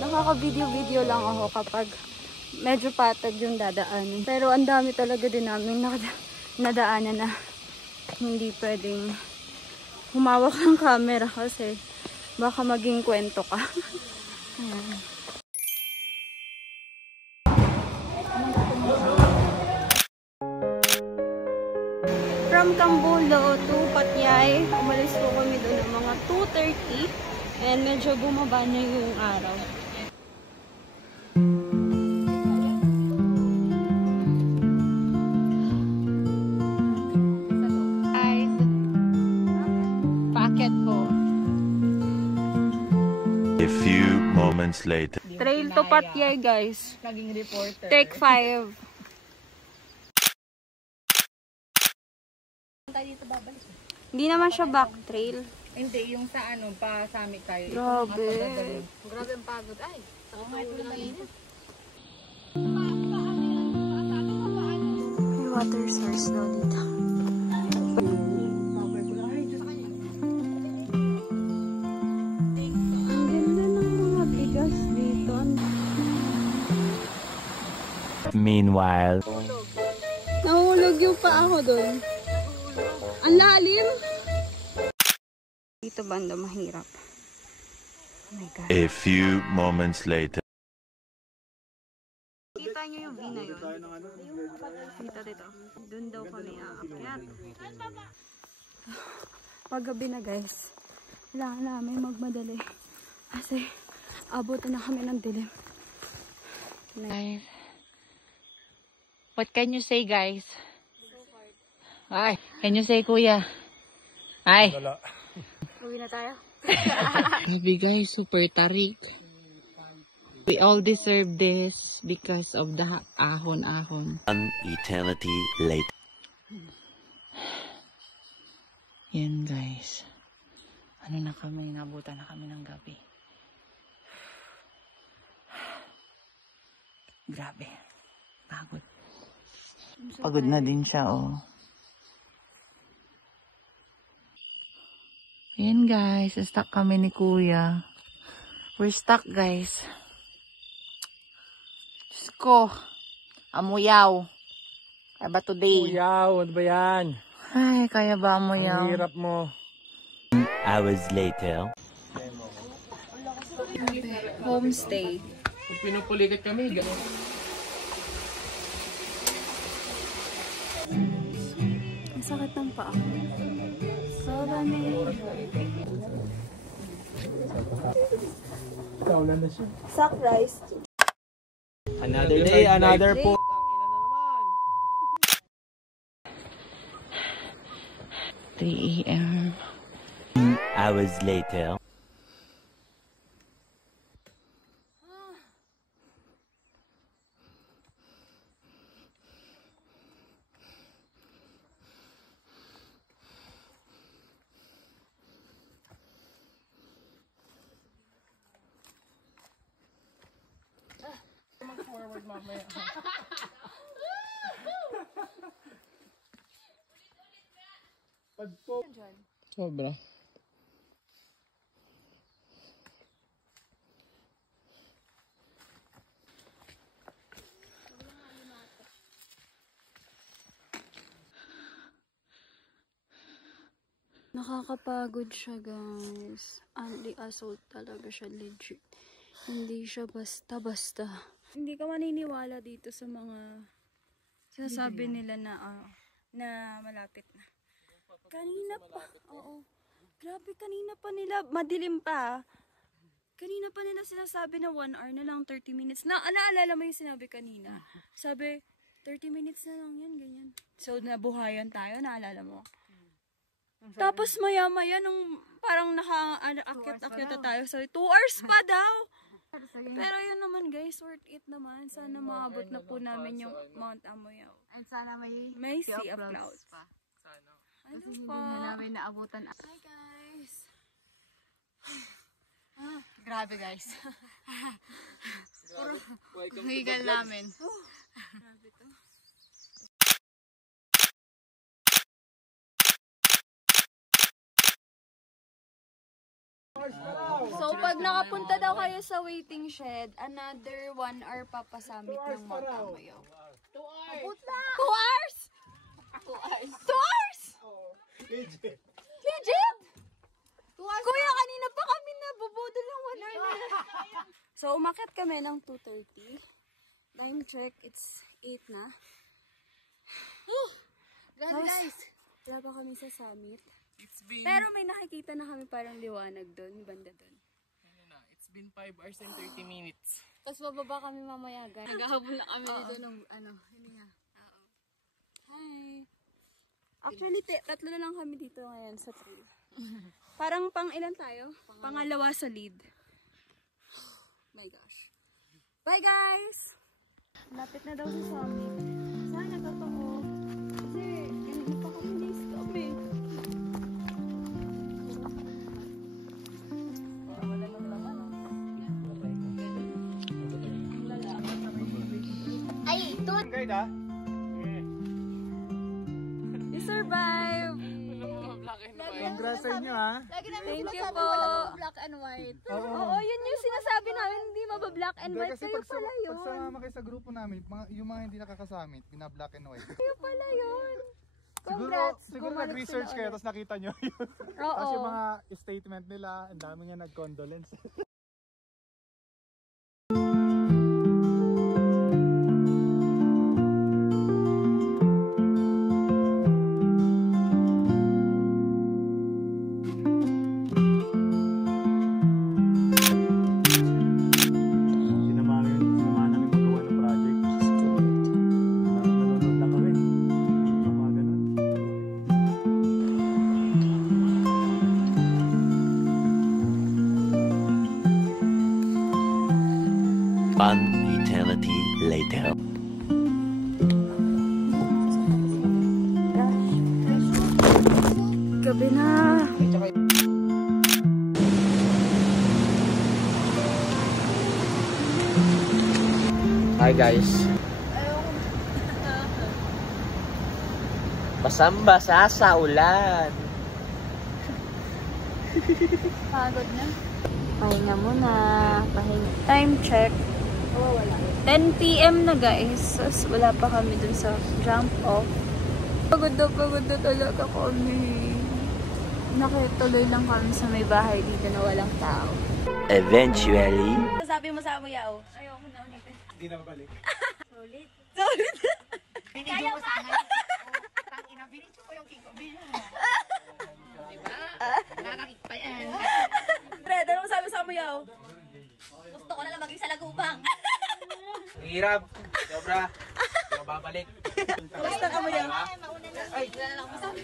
Nakaka-video-video lang ako kapag medyo patag yung dadaanan. Pero ang dami talaga din namin nadaanan na hindi pwedeng humawak ng camera kasi baka maging kwento ka. Ayan. From Cambulo to Patyay, umalis po kami doon ng mga 2:30 and medyo bumaba na yung araw. A few moments later. Trail to Patyay, guys. Naging reporter. Take 5. Hindi naman siya back trail. Hindi, yung sa ano, pa Summit tayo. Grabe. Grabe ang pagod. Ay, ako nga ito lang init. May water source daw dito. Ang ganda ng mga bigas dito. Meanwhile, Nahulog yung pa ako doon. Ang lalim. Dito banda mahirap. Oh my God. a few moments later. Kita nyo yung view na yun? Dito. Doon daw kami aakyat. Paggabi na, guys. Kailangan namin magmadali. Kasi abutan na kami ng dilim. Guys, what can you say, guys? Ay, can you say, kuya? Ay. Uwi na tayo. Grabe guys, super tarik. We all deserve this because of the ahon-ahon. An eternity later. Yan guys. Ano na kami, nabutan na kami ng gabi. Grabe. Pagod. Pagod na din siya, oh. Ayan guys, stuck kami ni kuya. We're stuck guys. Diyos ko. Amuyaw. Kaya ba today? Amuyaw, ano ba yan? Ay, kaya ba amuyaw? Ang hirap mo. Hours later. Homestay. Kung pinupulikat kami, gano'n. Ang sakit ng paa. Sobrang Ikaw na siya. sack rice. Another day, another po. 3 AM. Hours later. Forward mamaya. Pagpo. Sobra. Nakakapagod siya, guys. Anti-assault talaga siya, legit. Hindi siya basta-basta. Hindi ka maniniwala dito sa mga sinasabi nila na malapit na. Kanina pa. Oo. Grabe, kanina pa nila. Madilim pa. Kanina pa nila sinasabi na 1 hour na lang, 30 minutes. Naalala mo yung sinabi kanina? Sabi, 30 minutes na lang yan, ganyan. So, nabuhayan tayo, naalala mo? Tapos maya-maya nung parang naka-akyat-akyat na tayo. So 2 hours pa daw. Pero yun naman guys, worth it naman. Sana maabot na po namin yung Mount Amoyao. And sana may Sea of Clouds. pa. Ano Kasi hindi pa? na namin naabutan. Hi guys! Grabe guys. Puro higal namin. Grabe to. So, pag nakapunta daw kayo sa waiting shed, another 1 hour pa pasamit ng Mount Amoyao. 2 hours! 2 hours? 2 hours? 2 hours? Legit? Legit? Kuya, kanina pa kami nabubudol ng 1 hour na. So, umakyat kami ng 2:30. Time check, it's 8 na. Grabe guys. Wala pa kami sa summit. Pero may nakikita na kami parang liwanag doon, banda doon. It's been 5 hours and 30 minutes. Tapos bababa kami mamaya, guys. Naghahabol na kami dito ng yun nga. Hi! Actually, tatlo na lang kami dito ngayon sa trail. Parang pang ilan tayo? Pangalawa sa lead. My gosh. Bye guys! Lapit na daw sa summit. Sana totoo. Kasi, hindi pa kami na-stop eh. Guide ha? You survive! Congrats sa inyo ha? Thank you po! Black and white. Oo, yun yung sinasabi namin, hindi mabablack and white. Kasi Kayo pag pala yun. sumama kayo sa grupo namin, yung mga hindi nakakasamit, bina-black and white. Kayo pala yun. Siguro Congrats! nag-research kayo, tapos nakita nyo yun. Oo. Tapos yung mga statement nila, ang dami nga nag-condolence. One eternity later. Gabi na. Hi guys. Basang-basa sa ulan. Pagod na. Pahinga muna. Pahinga. Time check. 10 PM na guys. So, wala pa kami dun sa jump off. Pagod na talaga kami. Nakituloy lang kami sa may bahay dito na walang tao. Eventually, Sabi mo sa Amoyao. Ayoko na ulitin. Hindi na mabalik. Solid. Binidyo ko sana. Tangina, binidyo ko yung kiko. Binidyo mo. Diba? Nakakakit pa yan. Fred, ano sabi sa Amoyao? Gusto ko na lang maging sa lagubang. Hirap. Sobra. Hindi ako babalik. Kamusta ang Amoyao? Ay, mauna na. Ay, wala lang masabi.